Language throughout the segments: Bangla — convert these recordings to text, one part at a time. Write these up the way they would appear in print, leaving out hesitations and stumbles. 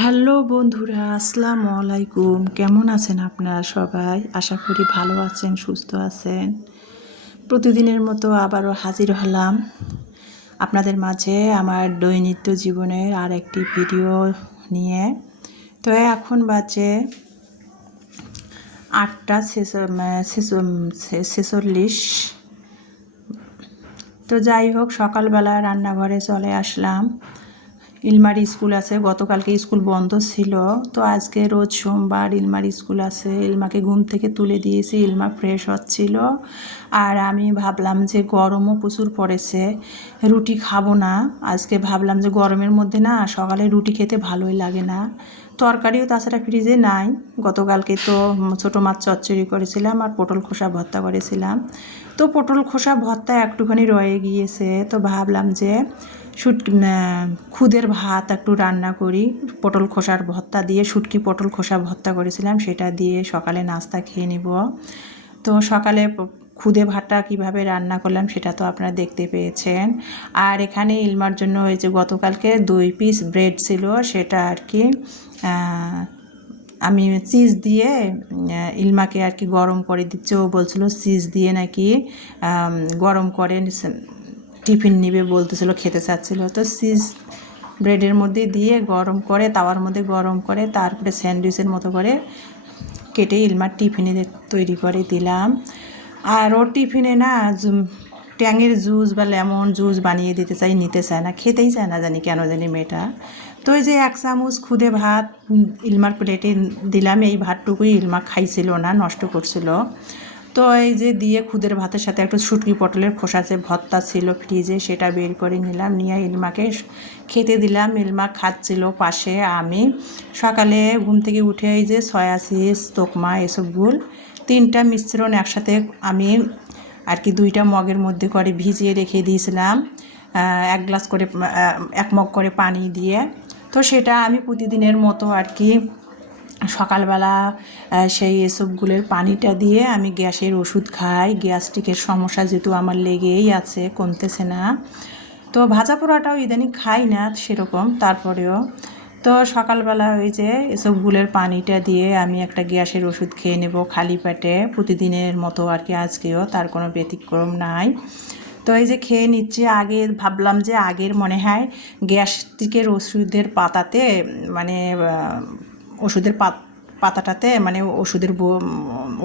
হ্যালো বন্ধুরা, আসসালামু আলাইকুম। কেমন আছেন আপনারা সবাই? আশা করি ভালো আছেন, সুস্থ আছেন। প্রতিদিনের মতো আবারও হাজির হলাম আপনাদের মাঝে আমার দৈনিত্য জীবনের আর একটি ভিডিও নিয়ে। তো এখন বাজে 8টা 46। তো যাই হোক, সকালবেলা রান্নাঘরে চলে আসলাম। ইলমার স্কুল আছে, গতকালকে স্কুল বন্ধ ছিল, তো আজকে রোজ সোমবার ইলমার স্কুল আছে। ইলমাকে ঘুম থেকে তুলে দিয়েছি, ইলমা ফ্রেশ হচ্ছিল। আর আমি ভাবলাম যে গরমও প্রচুর পড়েছে, রুটি খাবো না আজকে। ভাবলাম যে গরমের মধ্যে না সকালে রুটি খেতে ভালোই লাগে না। তরকারিও তাছাড়া ফ্রিজে নাই। গতকালকে তো ছোটো মাছ চচ্চড়ি করেছিলাম আর পটল খোসা ভর্তা করেছিলাম। তো পটল খোসা ভর্তা একটুখানি রয়ে গিয়েছে, তো ভাবলাম যে খুদের ভাত একটু রান্না করি। পটল খোসার ভর্তা দিয়ে, শুটকি পটল খোসা ভর্তা করেছিলাম, সেটা দিয়ে সকালে নাস্তা খেয়ে নিব। তো সকালে খুদে ভাতটা কিভাবে রান্না করলাম সেটা তো আপনারা দেখতে পেয়েছেন। আর এখানে ইলমার জন্য ওই যে গতকালকে 2 পিস ব্রেড ছিল, সেটা আর কি আমি চিজ দিয়ে ইলমাকে আর কি গরম করে দিচ্ছে। ও বলছিল চিজ দিয়ে নাকি গরম করে টিফিন নিবে বলতেছিল, খেতে চাচ্ছিল। তো চিজ ব্রেডের মধ্যে দিয়ে গরম করে, তাওয়ার মধ্যে গরম করে, তারপরে স্যান্ডউইচের মতো করে কেটে ইলমার টিফিনে তৈরি করে দিলাম। আর ওর টিফিনে না ট্যাঙের জুস বা লেমন জুস বানিয়ে দিতে চাই, নিতে চায় না, খেতেই চায় না, জানি কেন জানি মেয়েটা। তো এই যে 1 চামচ খুদে ভাত ইলমার প্লেটে দিলাম। এই ভাতটুকুই ইলমা খাইছিল না, নষ্ট করছিল। তো এই যে দিয়ে খুদের ভাতের সাথে একটু শুটকি পটলের খোসা যে ভর্তা ছিল ফ্রিজে, সেটা বের করে নিলাম, নিয়ে ইলমাকে খেতে দিলাম। ইলমা খাচ্ছিল পাশে। আমি সকালে ঘুম থেকে উঠে এই যে সয়া চিজ, তোকমা, এসবগুলো 3টা মিশ্রণ একসাথে আমি আর কি 2টা মগের মধ্যে করে ভিজিয়ে রেখে দিয়েছিলাম, 1 গ্লাস করে 1 মগ করে পানি দিয়ে। তো সেটা আমি প্রতিদিনের মতো আর কি সকালবেলা সেই এসবগুলোর পানিটা দিয়ে আমি গ্যাসের ওষুধ খাই। গ্যাস্ট্রিকের সমস্যা যেহেতু আমার লেগেই আছে, কমতেছে না। তো ভাজা পোড়াটাও ইদানিং খাই না সেরকম, তারপরেও তো সকালবেলা ওই যে এসবগুলোর পানিটা দিয়ে আমি একটা গ্যাসের ওষুধ খেয়ে নেব খালি পেটে, প্রতিদিনের মতো আর কি। আজকেও তার কোনো ব্যতিক্রম নাই। তো এই যে খেয়ে নিচ্ছি। আগে ভাবলাম যে আগের মনে হয় গ্যাস্ট্রিকের ওষুধের পাতাতে মানে ওষুধের পাতাটাতে মানে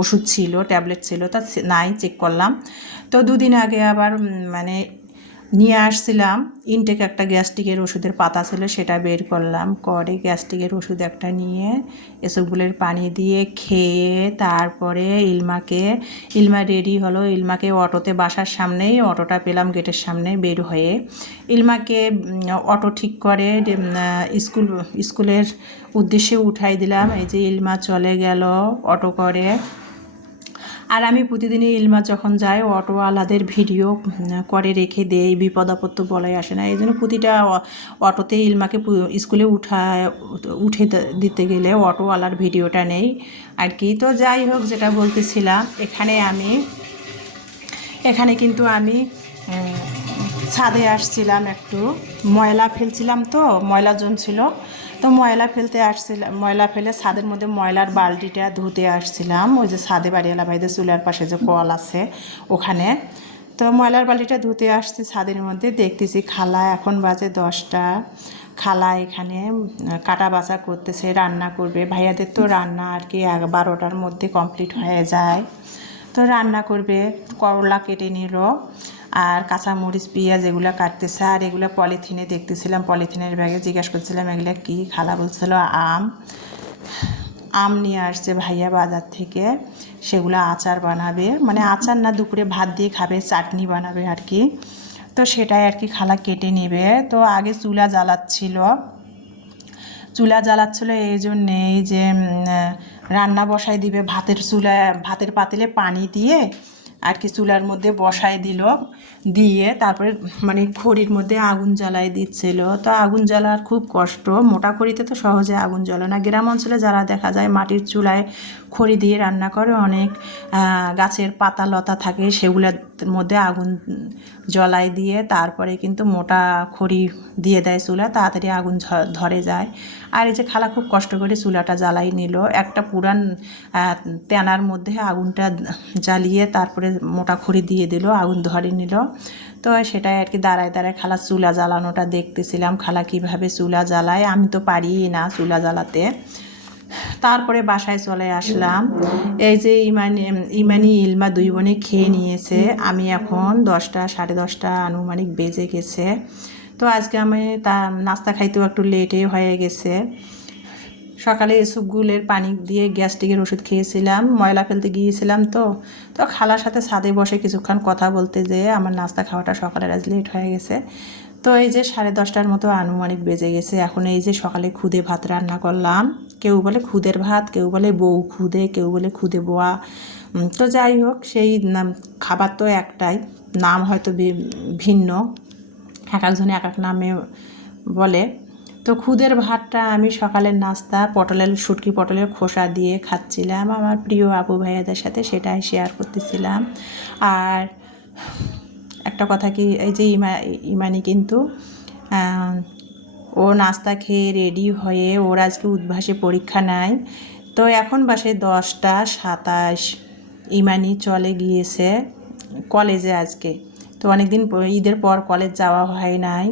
ওষুধ ছিল, ট্যাবলেট ছিল, তা নাই, চেক করলাম। তো 2 দিন আগে আবার মানে নিয়ে আসছিলাম ইনটেক একটা গ্যাস্ট্রিকের ওষুধের পাতা ছিল, সেটা বের করলাম, করে গ্যাস্ট্রিকের ওষুধ একটা নিয়ে এসবগুলোর পানি দিয়ে খেয়ে তারপরে ইলমা রেডি হলো। ইলমাকে অটোতে, বাসার সামনেই অটোটা পেলাম, গেটের সামনে বের হয়ে ইলমাকে অটো ঠিক করে স্কুলের উদ্দেশ্যে উঠাই দিলাম। এই যে ইলমা চলে গেল অটো করে। আর আমি প্রতিদিনই ইলমা যখন যায় অটোওয়ালাদের ভিডিও করে রেখে দেই, বিপদ আপদ তো বলাই আসে না, এই জন্য প্রতিটা অটোতে ইলমাকে স্কুলে উঠে দিতে গেলে অটোওয়ালার ভিডিওটা নেই আর কি। তো যাই হোক, যেটা বলতেছিলাম, এখানে কিন্তু আমি ছাদে আসছিলাম, একটু ময়লা ফেলছিলাম, তো ময়লা জমছিল, তো ময়লা ফেলতে আসছিলাম, ময়লা ফেলে ছাদের মধ্যে ময়লার বালতিটা ধুতে আসছিলাম। ওই যে ছাদে বাড়িওয়ালা ভাইদের চুলার পাশে যে কল আছে ওখানে। তো ময়লার বালতিটা ধুতে আসছি ছাদের মধ্যে, দেখতেছি খালা, এখন বাজে 10টা, খালা এখানে কাটা বাছা করতেছে, রান্না করবে। ভাইয়াদের তো রান্না আর কি 12টার মধ্যে কমপ্লিট হয়ে যায়। তো রান্না করবে, করলা কেটে নিল আর কাঁচামরিচ, পেঁয়াজ এগুলো কাটতেছে। আর এগুলো পলিথিনে দেখতেছিলাম, পলিথিনের ব্যাগে জিজ্ঞাসা করছিলাম এগুলো কি। খালা বলছিল আম নিয়ে আসছে ভাইয়া বাজার থেকে, সেগুলো আচার বানাবে, মানে আচার না, দুপুরে ভাত দিয়ে খাবে, চাটনি বানাবে আর কি। তো সেটাই আর কি খালা কেটে নেবে। তো আগে চুলা জ্বালাচ্ছিল এই জন্যে, এই যে রান্না বসায় দিবে, ভাতের পাতিলে পানি দিয়ে আর কি চুলার মধ্যে বসায় দিল, দিয়ে তারপরে মানে খড়ির মধ্যে আগুন জ্বালায় দিচ্ছিল। তো আগুন জ্বালার খুব কষ্ট, মোটা খড়িতে তো সহজে আগুন জ্বলে না। গ্রাম অঞ্চলে যারা দেখা যায় মাটির চুলায় খড়ি দিয়ে রান্না করে, অনেক গাছের পাতা লতা থাকে সেগুলোর মধ্যে আগুন জ্বলায় দিয়ে তারপরে কিন্তু মোটা খড়ি দিয়ে দেয় চুলা, তাড়াতাড়ি আগুন ধরে যায়। আর এই যে খালা খুব কষ্ট করে চুলাটা জ্বালাই নিল, একটা পুরান তেনার মধ্যে আগুনটা জ্বালিয়ে তারপরে মোটা খড়ি দিয়ে দিল, আগুন ধরে নিল। তো সেটাই আর কি দাঁড়ায় দাঁড়ায় খালা চুলা জ্বালানোটা দেখতেছিলাম, খালা কীভাবে চুলা জ্বালায়। আমি তো পারি না চুলা জ্বালাতে। তারপরে বাসায় চলে আসলাম। এই যে ইমানি ইলমা দুই বোনে খেয়ে নিয়েছে। আমি এখন 10টা 10:30 আনুমানিক বেজে গেছে। তো আজকে আমি নাস্তা খাইতেও একটু লেটে হয়ে গেছে। সকালে এসবগুলের পানি দিয়ে গ্যাস্ট্রিকের ওষুধ খেয়েছিলাম, ময়লা ফেলতে গিয়েছিলাম। তো খালার সাথে ছাদে বসে কিছুক্ষণ কথা বলতে যেয়ে আমার নাস্তা খাওয়াটা সকালের আজ লেট হয়ে গেছে। তো এই যে 10:30টার মতো আনুমানিক বেজে গেছে। এখন এই যে সকালে খুদে ভাত রান্না করলাম। কেউ বলে খুদের ভাত, কেউ বলে বউ খুদে, কেউ বলে খুদে বোয়া। তো যাই হোক, সেই খাবার তো একটাই, নাম হয়তো ভিন্ন, এক একজনে এক এক নামে বলে। তো খুদের ভাতটা আমি সকালের নাস্তা শুটকি পটলের খোসা দিয়ে খাচ্ছিলাম আমার প্রিয় আপু ভাইয়াদের সাথে, সেটাই শেয়ার করতেছিলাম। আর একটা কথা কি, এই যে ইমানি কিন্তু ও নাস্তা খেয়ে রেডি হয়ে, ওর আজকে উদ্ভাসে পরীক্ষা নাই। তো এখন বাসে 10টা 27। ইমানি চলে গিয়েছে কলেজে আজকে। তো অনেকদিন ঈদের পর কলেজ যাওয়া হয় নাই।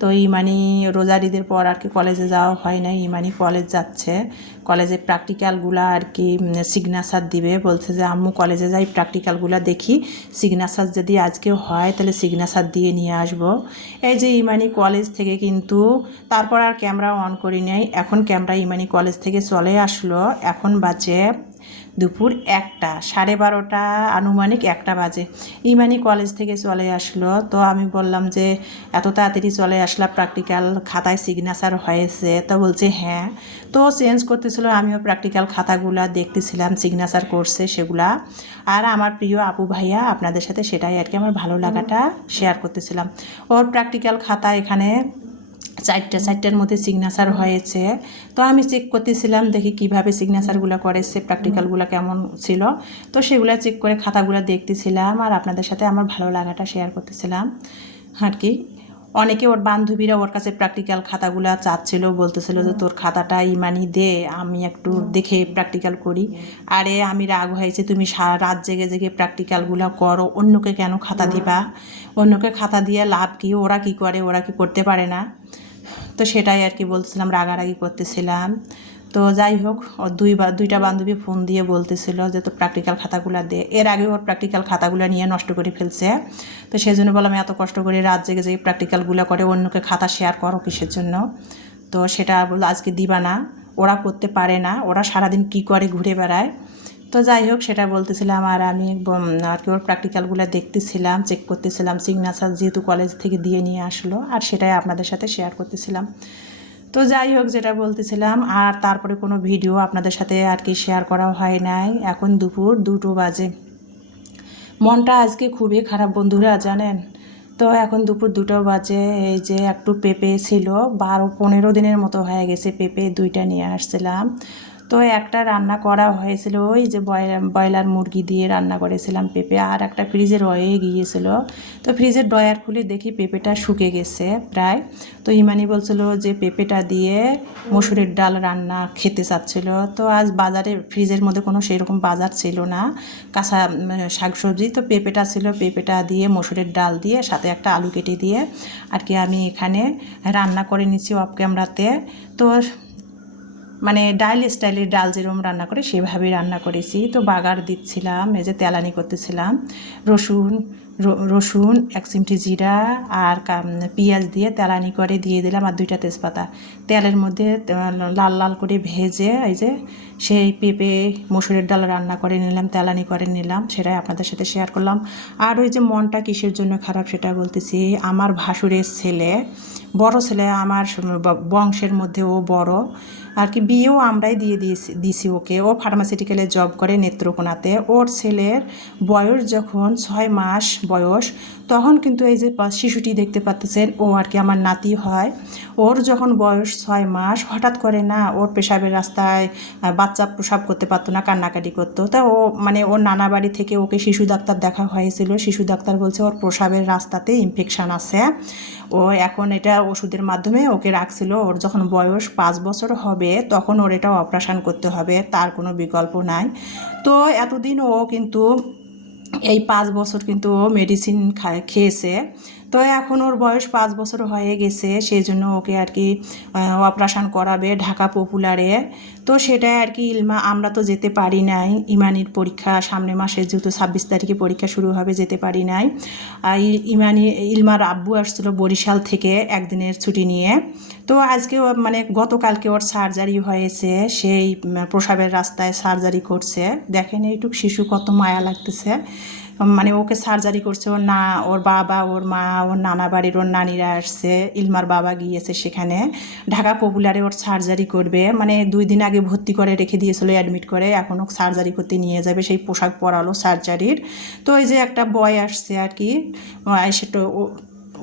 তো ইমানি রোজার ঈদের পর আর কি কলেজে যাওয়া হয় নাই, ইমানি কলেজ যাচ্ছে। কলেজে প্র্যাকটিক্যালগুলো আর কি সিগনেচার দিবে, বলছে যে আম্মু কলেজে যাই প্র্যাকটিক্যালগুলো দেখি, সিগনেচার যদি আজকে হয় তাহলে সিগনেচার দিয়ে নিয়ে আসবো। এই যে ইমানি কলেজ থেকে কিন্তু তারপর আর ক্যামেরা অন করি নাই। এখন ক্যামেরা ইমানি কলেজ থেকে চলে আসলো। এখন বাজে দুপুর 1টা 12:30 আনুমানিক 1টা বাজে। ইমানি কলেজ থেকে চলে আসলো। তো আমি বললাম যে এত তাড়াতাড়ি চলে আসলাম, প্র্যাকটিক্যাল খাতায় সিগনেচার হয়েছে? তো বলছে হ্যাঁ। তো চেঞ্জ করতেছিল, আমিও প্র্যাকটিক্যাল খাতাগুলা দেখতেছিলাম, সিগনেচার করছে সেগুলা। আর আমার প্রিয় আপু ভাইয়া আপনাদের সাথে সেটাই আর কি আমার ভালো লাগাটা শেয়ার করতেছিলাম। ওর প্র্যাকটিক্যাল খাতা এখানে 4টার মধ্যে সিগনেচার হয়েছে। তো আমি চেক করতেছিলাম, দেখি কিভাবে সিগনেচারগুলো করেছে, প্র্যাকটিক্যালগুলো কেমন ছিল। তো সেগুলো চেক করে খাতাগুলো দেখতেছিলাম আর আপনাদের সাথে আমার ভালো লাগাটা শেয়ার করতেছিলাম আর কি। অনেকে ওর বান্ধবীরা ওর কাছে প্র্যাকটিক্যাল খাতাগুলো চাচ্ছিল, বলতেছিল যে তোর খাতাটা ইমানি দে, আমি একটু দেখে প্র্যাকটিক্যাল করি। আরে আমি রাগ হয়েছে, তুমি সারা রাত জেগে জেগে প্র্যাকটিক্যালগুলো করো, অন্যকে কেন খাতা দিবা? অন্যকে খাতা দিয়ে লাভ কি? ওরা কি করে? ওরা কি করতে পারে না? তো সেটাই আর কি বলছিলাম, রাগারাগি করতেছিলাম। তো যাই হোক, ওর দুইটা বান্ধবী ফোন দিয়ে বলতেছিল যে তো প্র্যাকটিক্যাল খাতাগুলো দে। এর আগে ওর প্র্যাকটিক্যাল খাতাগুলো নিয়ে নষ্ট করে ফেলছে। তো সেই জন্য বললাম এত কষ্ট করে রাত জেগে জেগে প্র্যাকটিক্যালগুলো করে অন্যকে খাতা শেয়ার করো কিসের জন্য? তো সেটা বললো আজকে দিবা না, ওরা করতে পারে না, ওরা সারাদিন কী করে ঘুরে বেড়ায়। তো যাই হোক, সেটা বলতেছিলাম। আর আমি আর কি ওর প্র্যাকটিক্যালগুলো দেখতেছিলাম, চেক করতেছিলাম, সিগনেচার যেহেতু কলেজ থেকে দিয়ে নিয়ে আসলো, আর সেটাই আপনাদের সাথে শেয়ার করতেছিলাম। তো যাই হোক, যেটা বলতেছিলাম, আর তারপরে কোনো ভিডিও আপনাদের সাথে আর কি শেয়ার করা হয় নাই। এখন দুপুর 2টো বাজে। মনটা আজকে খুবই খারাপ বন্ধুরা, জানেন তো। এখন দুপুর 2টো বাজে। এই যে একটু পেঁপে ছিল, 12-15 দিনের মতো হয়ে গেছে, পেঁপে 2টা নিয়ে আসছিলাম। তো একটা রান্না করা হয়েছিল, ওই যে ব্রয়লার মুরগি দিয়ে রান্না করেছিলাম পেঁপে, আর একটা ফ্রিজে রয়ে গিয়েছিল। তো ফ্রিজের ড্রয়ার খুলে দেখি পেঁপেটা শুকে গেছে প্রায়। তো ইমানি বলছিল যে পেঁপেটা দিয়ে মসুরের ডাল রান্না খেতে চাচ্ছিল। তো আজ বাজারে ফ্রিজের মধ্যে কোনো সেরকম বাজার ছিল না কাঁচা শাকসবজি। তো পেঁপেটা ছিল, পেঁপেটা দিয়ে মসুরের ডাল দিয়ে সাথে একটা আলু কেটে দিয়ে আর কি আমি এখানে রান্না করে নিচ্ছি অফ ক্যামেরাতে। তো মানে ডাল স্টাইলের ডাল যেরকম রান্না করে সেভাবেই রান্না করেছি। তো বাগার দিচ্ছিলাম, এই যে তেলানি করতেছিলাম, রসুন রসুন, 1 চিমটি জিরা আর পেঁয়াজ দিয়ে তেলানি করে দিয়ে দিলাম, আর 2টা তেজপাতা তেলের মধ্যে লাল লাল করে ভেজে এই যে সেই পেঁপে মসুরের ডাল রান্না করে নিলাম, তেলানি করে নিলাম, সেটাই আপনাদের সাথে শেয়ার করলাম। আর ওই যে মনটা কিসের জন্য খারাপ সেটা বলতেছি। আমার ভাসুরের ছেলে, বড় ছেলে, আমার বংশের মধ্যে ও বড় আর কি, বিয়েও আমরাই দিয়ে দিছি ওকে। ও ফার্মাসিউটিক্যালে জব করে নেত্রকোনাতে। ওর ছেলের বয়স যখন 6 মাস বয়স, তখন কিন্তু এই যে শিশুটি দেখতে পাচ্ছেন, ও আর কি আমার নাতি হয়। ওর যখন বয়স 6 মাস, হঠাৎ করে না ওর পেশাবের রাস্তায় বাচ্চা প্রসাব করতে পারতো না, কান্নাকাটি করতো। তা ও মানে ওর নানা বাড়ি থেকে ওকে শিশু ডাক্তার দেখা হয়েছিল। শিশু ডাক্তার বলছে ওর প্রসাবের রাস্তাতে ইনফেকশান আছে। ও এখন এটা ওষুধের মাধ্যমে ওকে রাখছিল। ওর যখন বয়স 5 বছর হবে তখন ওর এটা অপারেশান করতে হবে, তার কোনো বিকল্প নাই। তো এতদিন ও কিন্তু এই 5 বছর কিন্তু ও মেডিসিন খেয়েছে। তো এখন ওর বয়স 5 বছর হয়ে গেছে, সেই জন্য ওকে আর কি অপারেশান করাবে ঢাকা পপুলারে। তো সেটাই আর কি আমরা তো যেতে পারি নাই, ইমানির পরীক্ষা সামনে মাসে, যেহেতু 26 তারিখে পরীক্ষা শুরু হবে, যেতে পারি নাই। ইলমার আব্বু আসছিল বরিশাল থেকে একদিনের ছুটি নিয়ে। তো আজকে মানে গতকালকে ওর সার্জারি হয়েছে, সেই প্রসাবের রাস্তায় সার্জারি করছে। দেখেন এইটুক শিশু, কত মায়া লাগতেছে। মানে ওকে সার্জারি করছে ওর বাবা, ওর মা, ওর নানা বাড়ির ওর নানিরা আসছে, ইলমার বাবা গিয়েছে সেখানে। ঢাকা পপুলারে ওর সার্জারি করবে, মানে 2 দিন আগে ভর্তি করে রেখে দিয়েছিল অ্যাডমিট করে, এখন ও সার্জারি করতে নিয়ে যাবে, সেই পোশাক পরালো সার্জারির। তো এই যে একটা বয় আসছে আর কি, সেটা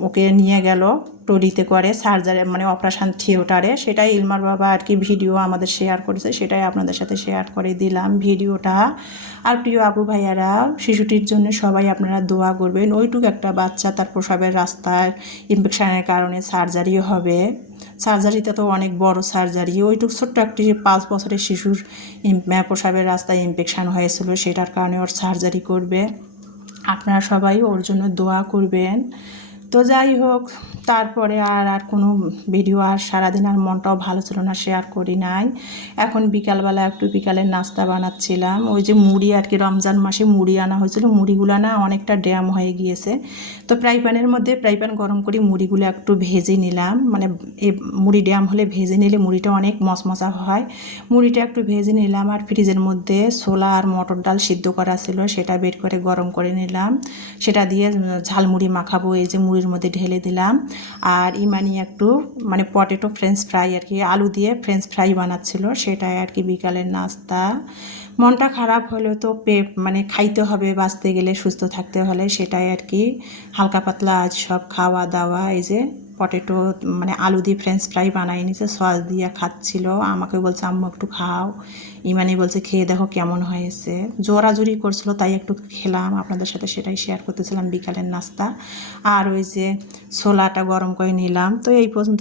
ওকে নিয়ে গেল ট্রলিতে করে সার্জারি, মানে অপারেশান থিয়েটারে। সেটাই ইলমার বাবা আর কি ভিডিও আমাদের শেয়ার করেছে, সেটাই আপনাদের সাথে শেয়ার করে দিলাম ভিডিওটা। আর প্রিয় আপু ভাইয়ারা, শিশুটির জন্য সবাই আপনারা দোয়া করবেন। ওইটুকু একটা বাচ্চা, তার প্রসাবের রাস্তায় ইনফেকশানের কারণে সার্জারি হবে। সার্জারিটা তো অনেক বড় সার্জারি। ওইটুকু ছোট্ট একটি 5 বছরের শিশুর প্রসাবের রাস্তায় ইনফেকশান হয়েছিল, সেটার কারণে ওর সার্জারি করবে। আপনারা সবাই ওর জন্য দোয়া করবেন। তো যাই হোক, তারপরে আর কোনো ভিডিও, আর সারাদিন আর মনটাও ভালো ছিল না, শেয়ার করি নাই। এখন বিকালবেলা একটু বিকালের নাস্তা বানাচ্ছিলাম। ওই যে মুড়ি আর কি, রমজান মাসে মুড়ি আনা হয়েছিল, মুড়িগুলো না অনেকটা ড্যাম হয়ে গিয়েছে। তো ফ্রাই প্যান গরম করে মুড়িগুলো একটু ভেজে নিলাম, মানে এই মুড়ি ড্যাম হলে ভেজে নিলে মুড়িটা অনেক মচমচা হয়। মুড়িটা একটু ভেজে নিলাম, আর ফ্রিজের মধ্যে ছোলা আর মটর ডাল সিদ্ধ করা ছিল, সেটা বের করে গরম করে নিলাম। সেটা দিয়ে ঝালমুড়ি মাখাবো, এই যে মুড়ির মধ্যে ঢেলে দিলাম। আর ইমানি একটু মানে পটেটো ফ্রেঞ্চ ফ্রাই আর কি, আলু দিয়ে ফ্রেঞ্চ ফ্রাই বানাচ্ছিল, সেটাই আর কি বিকালের নাস্তা। মনটা খারাপ হলেও তো মানে খাইতে হবে, বাঁচতে গেলে, সুস্থ থাকতে হলে, সেটাই আর কি হালকা পাতলা আজ সব খাওয়া দাওয়া। এই যে পটেটো মানে আলু দিয়ে ফ্রেঞ্চ ফ্রাই বানাই নিছে, সস দিয়ে খাচ্ছিল। আমাকে বলছে আম্মু একটু খাও, ইমানি বলছে খেয়ে দেখো কেমন হয়েছে। জোরাজুরি করছিল, তাই একটু খেলাম, আপনাদের সাথে সেটাই শেয়ার করতেছিলাম বিকালের নাস্তা। আর ওই যে ছোলাটা গরম করে নিলাম। তো এই পর্যন্ত।